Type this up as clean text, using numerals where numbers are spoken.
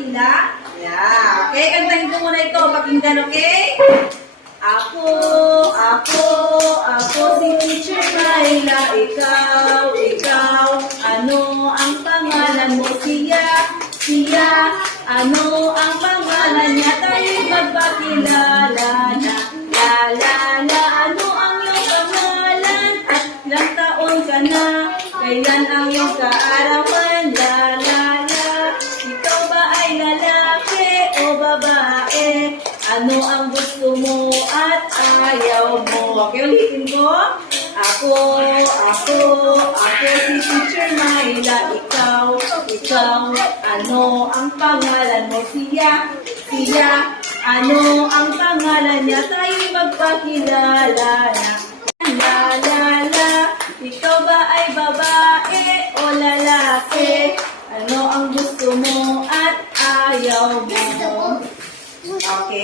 Yeah. Okay, kantahin ko muna ito. Pakinggan, okay? Ako si Teacher Myla. Ikaw, ano ang pangalan mo? Siya, ano ang pangalan niya? Tayo'y magpakilala na. Ano ang iyong pangalan? At ilang taon ka na? Kailan ang iyong kaarawan? Ikaw ba ay lalaki o babae? Ano ang gusto mo at ayaw mo? Okay, ulitin ko. Ako si Teacher Myla. Ikaw, ano ang pangalan mo? Siya, ano ang pangalan niya? Tayo'y magpakilala na. Ikaw ba ay babae o lalaki? Ano ang gusto mo at ayaw mo? Okay.